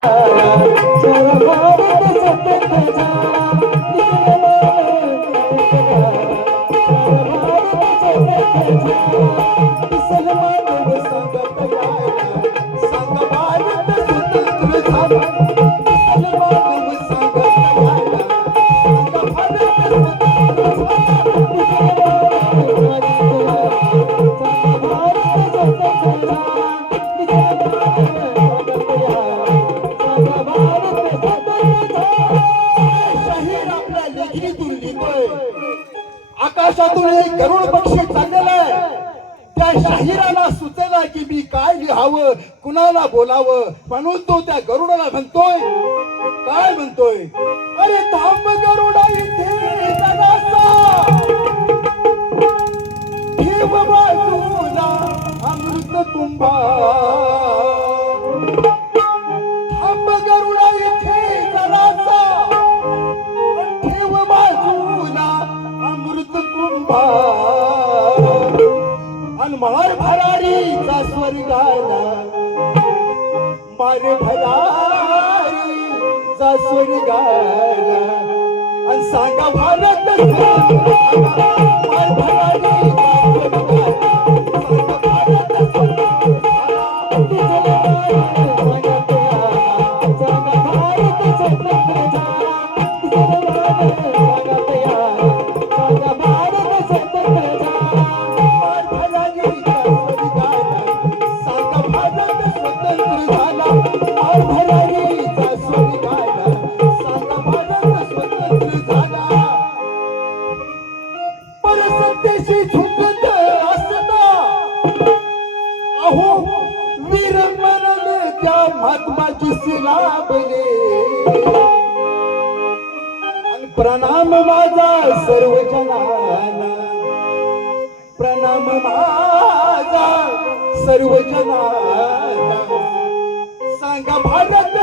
Oh, आकाशातून एक गरुड पक्षी चाललेला आहे. त्या शाहिराला सुचेला की मी काय लिहावं कुणाला बोलावं म्हणून तो त्या गरुडाला म्हणतोय. काय म्हणतोय? अरे थांब गरुडा इथे जरासा. ठेव अमृत कुंभा मार भरारीचा स्वर्गाला मार भरारीचा स्वर्गाला आणि सांगा भारत मार लाभले आणि प्रणाम माझा सर्व जनाला प्रणाम माझा सर्व जनाला सांगा भारत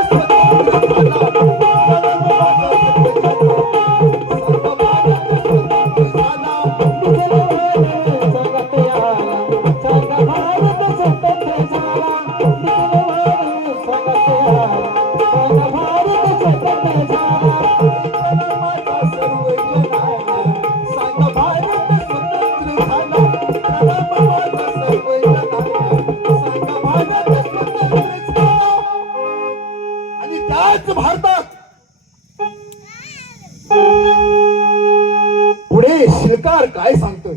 शिलकार काय सांगतोय?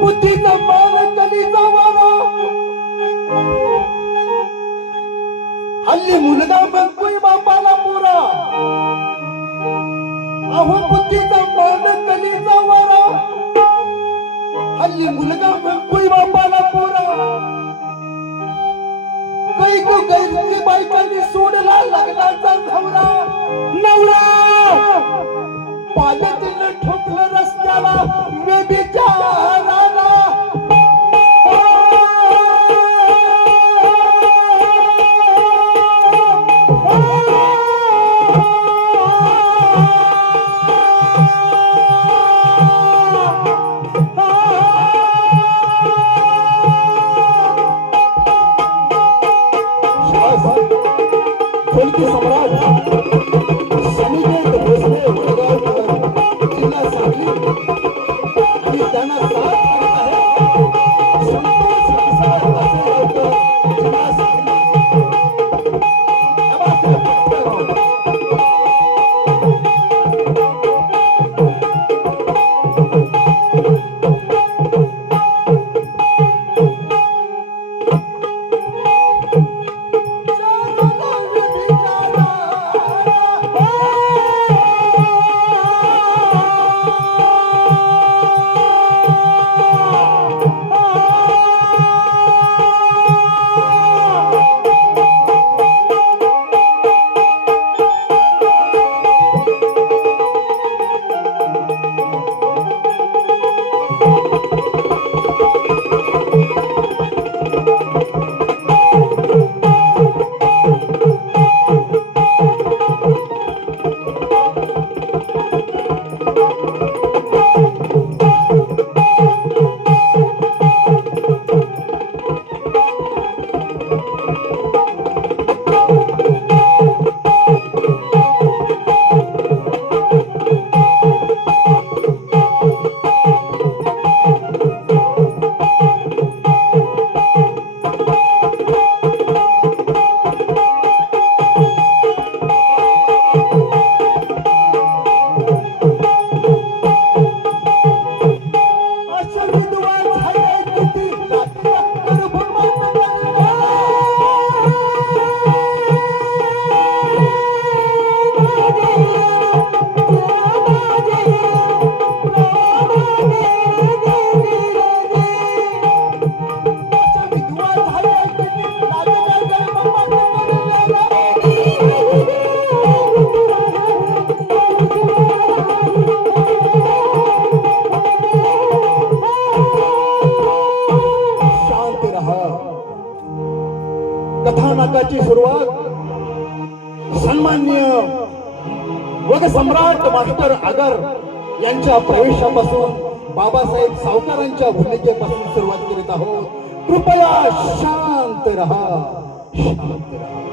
बुद्धीचा मान कलीचा वारा हल्ली मुलगा बघतोय बापाला पुरा. अहो बुद्धीचा मान कलीचा वारा हल्ली मुलगा बघतोय बापाला पुरा. कैक गैरची बायकांनी सोडला लग्नाचा याची सुरुवात सन्मान्य वग सम्राट मास्टर आगर यांच्या प्रवेशापासून बाबासाहेब सावकारांच्या भूमिकेपासून सुरुवात करीत आहोत. कृपया शांत रहा शांत रहा.